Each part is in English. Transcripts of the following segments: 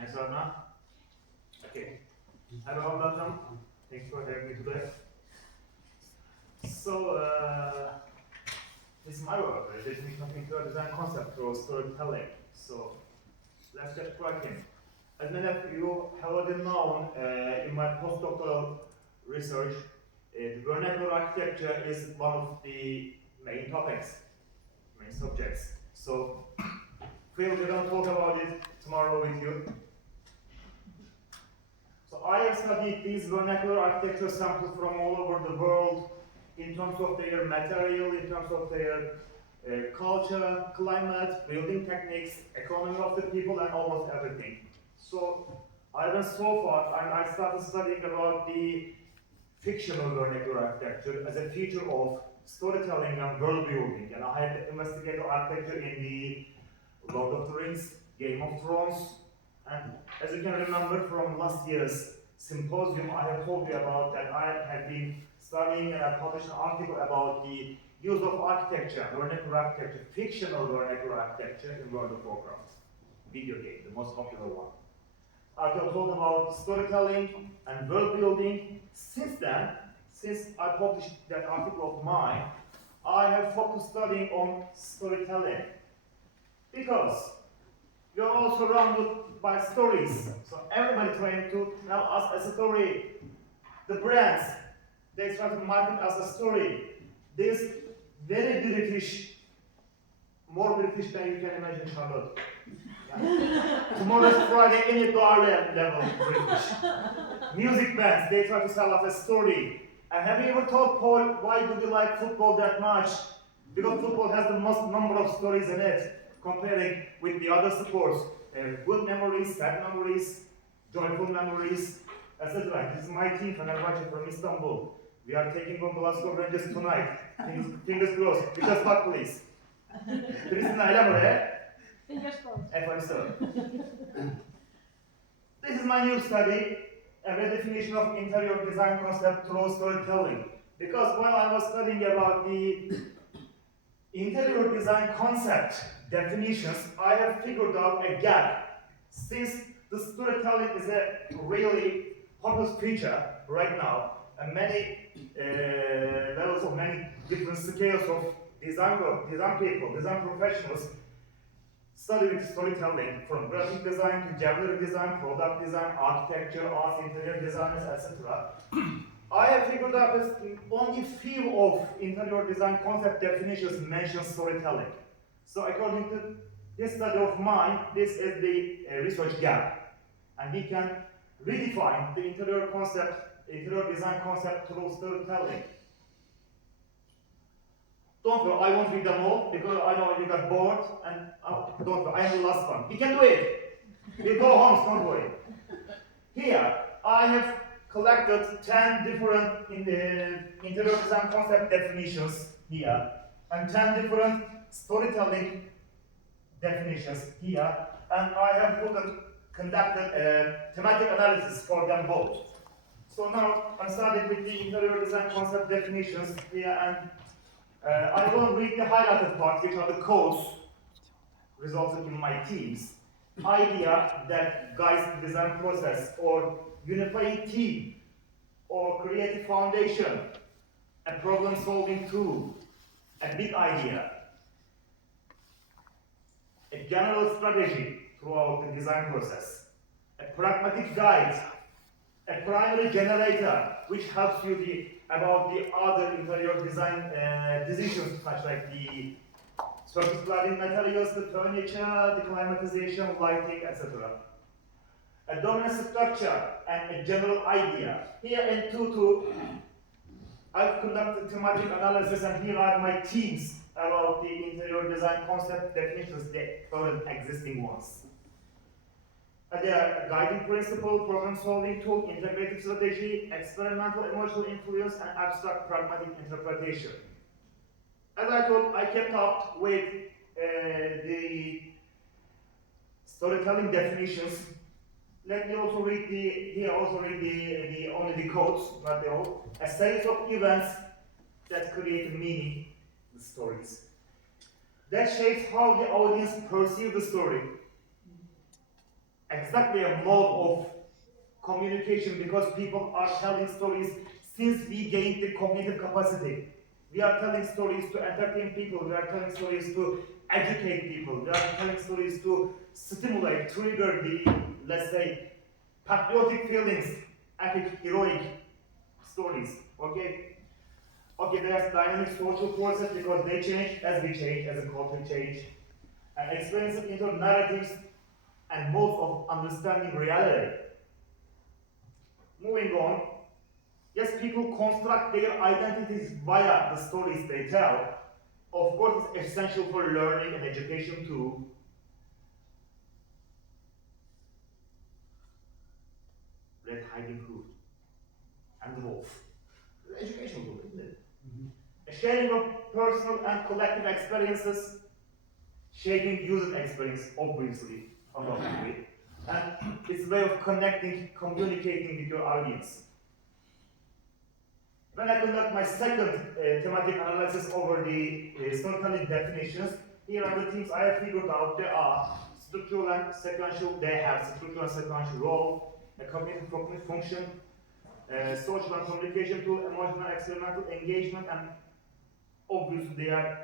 Nice or not? Okay. Hello, welcome. Thanks for having me today. So, this is my work, Redefinition of Interior Design Concept through storytelling. So, let's get cracking. As many of you have already known, in my postdoctoral research, the vernacular architecture is one of the main topics, main subjects. So, we're going to talk about it tomorrow with you. So I have studied these vernacular architecture samples from all over the world in terms of their material, in terms of their culture, climate, building techniques, economy of the people, and almost everything. So I went so far, and I started studying about the fictional vernacular architecture as a feature of storytelling and world building. And I had investigated architecture in the Lord of the Rings, Game of Thrones, and as you can remember from last year's symposium, I have told you about that I have been studying and I published an article about the use of architecture, vernacular architecture, fictional vernacular architecture in World of Warcraft, video game, the most popular one. Article told about storytelling and world building. Since then, since I published that article of mine, I have focused studying on storytelling because we are all surrounded by stories. So everybody trying to tell us a story. The brands, they try to market us a story. This very British, more British than you can imagine, Charlotte. Yeah. Tomorrow's Friday, any bar level British. Music bands, they try to sell us a story. And have you ever told Paul, why do we like football that much? Because football has the most number of stories in it, comparing with the other sports. Good memories, sad memories, joyful memories, etc. This is my team, Fenerbahce from Istanbul. We are taking on Glasgow Rangers tonight. Fingers crossed. We just luck, please. Kristina, öyle mi? Fingers crossed. Efendim, sir. This is my new study, a redefinition of interior design concept through storytelling. Because while I was studying about the interior design concept definitions, I have figured out a gap. Since the storytelling is a really popular feature right now, and many levels of many different scales of design people, design professionals study with storytelling, from graphic design to jewelry design, product design, architecture, arts, interior designers, etc. I have figured out that only few of interior design concept definitions mention storytelling. So according to this study of mine, this is the research gap. And we can redefine the interior design concept through storytelling. Don't worry, I won't read them all because I know you got bored, and don't worry, I am the last one. You can do it. We'll go home, don't worry. Here, I have collected 10 different interior design concept definitions here, and 10 different storytelling definitions here, and I have conducted a thematic analysis for them both. So now, I'm starting with the interior design concept definitions here, and I will read the highlighted part, which are the codes resulting in my team's idea that guides the design process, or unifying team, or creative foundation, a problem-solving tool, a big idea, a general strategy throughout the design process, a pragmatic guide, a primary generator, which helps you about the other interior design decisions, such like the surface cladding materials, the furniture, the climatization, lighting, etc. A dominant structure and a general idea. Here in Tutu, I've conducted thematic analysis, and here are my themes about the interior design concept definitions, the current existing ones. They are guiding principle, problem-solving tool, integrative strategy, experimental emotional influence, and abstract pragmatic interpretation. As I told, I kept up with the storytelling definitions. Let me also read only the codes, not the whole. A series of events that create meaning, the stories. That shapes how the audience perceives the story. exactly a mode of communication because people are telling stories since we gained the cognitive capacity. We are telling stories to entertain people, we are telling stories to educate people, we are telling stories to stimulate, trigger the, let's say, patriotic feelings, epic, heroic stories, okay? Okay, there's dynamic social forces because they change as we change, as a culture change. And experiences into narratives and modes of understanding reality. Moving on, yes, people construct their identities via the stories they tell. Of course, it's essential for learning and education too. Red hiding food and the wolf. Educational tool, isn't it? A sharing of personal and collective experiences, shaping user experience, obviously, undoubtedly. And it's a way of connecting, communicating with your audience. When I conduct my second thematic analysis over the storytelling definitions, here are the things I have figured out. They are structural and sequential, they have structural and sequential role, a cognitive function, social and communication tool, emotional and experimental engagement, and obviously they are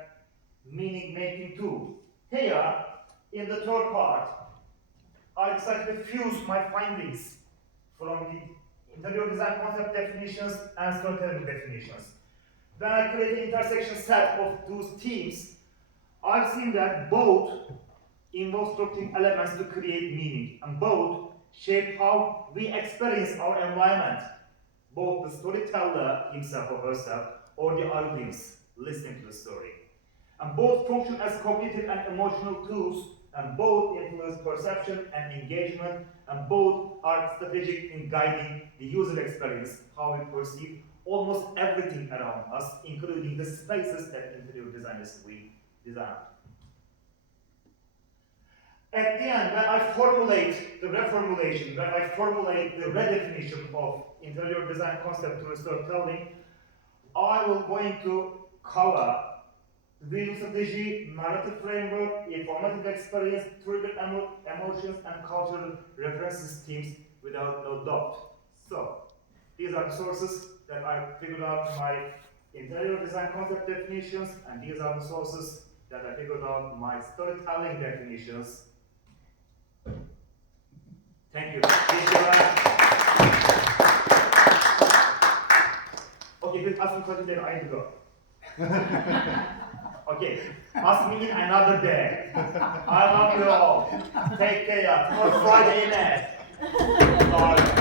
meaning making too. Here, in the third part, I decided to fuse my findings from the interior design concept definitions and storytelling definitions. When I create an intersection set of those themes, I've seen that both involve structuring elements to create meaning, and both shape how we experience our environment, both the storyteller himself or herself, or the audience listening to the story. And both function as cognitive and emotional tools, and both influence perception and engagement, and both are strategic in guiding the user experience, how we perceive almost everything around us, including the spaces that interior designers we design. At the end, when I formulate the reformulation, when I formulate the redefinition of interior design concept to storytelling, I will going to cover visual strategy, narrative framework, informative experience, trigger emotions, and cultural references themes without no doubt. So, these are the sources that I figured out my interior design concept definitions, and these are the sources that I figured out my storytelling definitions. Thank you. Okay, please ask me questions later. I need to go. Okay, ask me in another day. I love you all. Take care. Tomorrow Friday night. Bye.